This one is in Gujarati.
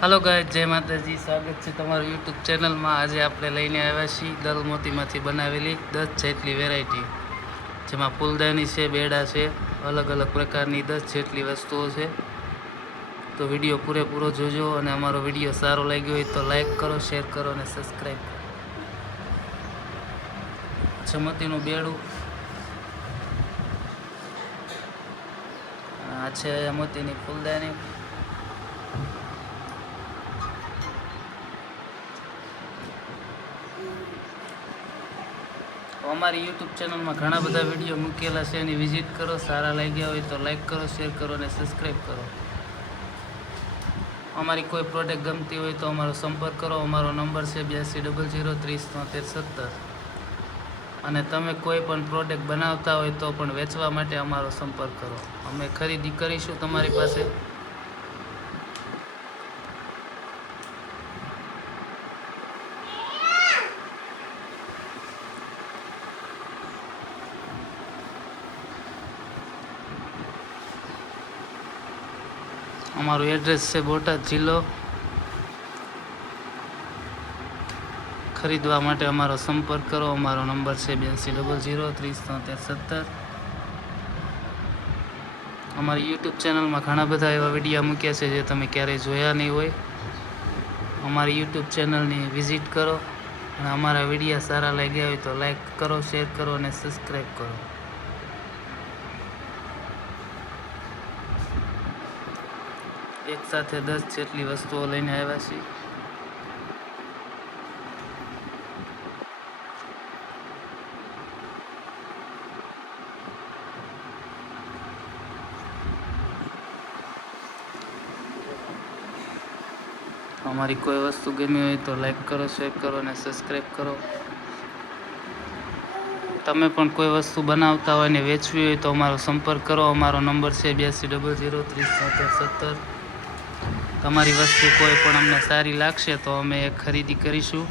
હાલો ગાય જય માતાજી, સ્વાગત છે તમારું યુટ્યુબ ચેનલમાં આજે આપણે લઈને આવ્યા છીએ દલમોતીમાંથી બનાવેલી દસ જેટલી વેરાયટી જેમાં ફૂલદાની છે, બેડા છે, અલગ અલગ પ્રકારની દસ જેટલી વસ્તુઓ છે. તો વીડિયો પૂરેપૂરો જોજો અને અમારો વીડિયો સારો લાગ્યો હોય તો લાઈક કરો શેર કરો અને સબસ્ક્રાઈબ કરો. ચમતીનું બેડું. આ છે મોતીની ફૂલદાની. અમારી યુટ્યુબ ચેનલમાં ઘણા બધા વીડિયો મૂકેલા છે. એની વિઝિટ કરો, સારા લાગ્યા હોય તો લાઈક કરો શેર કરો અને સબસ્ક્રાઈબ કરો. અમારી કોઈ પ્રોડક્ટ ગમતી હોય તો અમારો સંપર્ક કરો. અમારો નંબર છે બ્યાસી ડબલ જીરો ત્રીસ તોતેર સત્તર. અને તમે કોઈ પણ પ્રોડક્ટ બનાવતા હોય તો પણ વેચવા માટે અમારો સંપર્ક કરો. અમે ખરીદી કરીશું તમારી પાસે. અમારું એડ્રેસ છે બોટાદ જિલ્લો. ખરીદવા માટે અમારો સંપર્ક કરો. અમારો નંબર છે બ્યાસી ડબલ જીરો ત્રીસ તોતેર સત્તર. અમારી યુટ્યુબ ચેનલમાં ઘણા બધા એવા વિડીયા મૂક્યા છે જે તમે ક્યારેય જોયા નહીં હોય. અમારી યુટ્યુબ ચેનલની વિઝિટ કરો અને અમારા વિડીયા સારા લાગ્યા હોય તો લાઈક કરો, શેર કરો અને સબસ્ક્રાઈબ કરો. એક સાથે દસ જેટલી વસ્તુઓ લઈને આવ્યા છીએ. અમારી કોઈ વસ્તુ ગમી હોય તો લાઈક કરો, શેર કરો અને સબસ્ક્રાઈબ કરો. તમે પણ કોઈ વસ્તુ બનાવતા હોય ને વેચવી હોય તો અમારો સંપર્ક કરો. અમારો નંબર છે બ્યાસી ડબલ જીરો ત્રીસ સત્તર સત્તર. તમારી વસ્તુ કોઈ પણ અમને સારી લાગશે તો અમે ખરીદી કરીશું.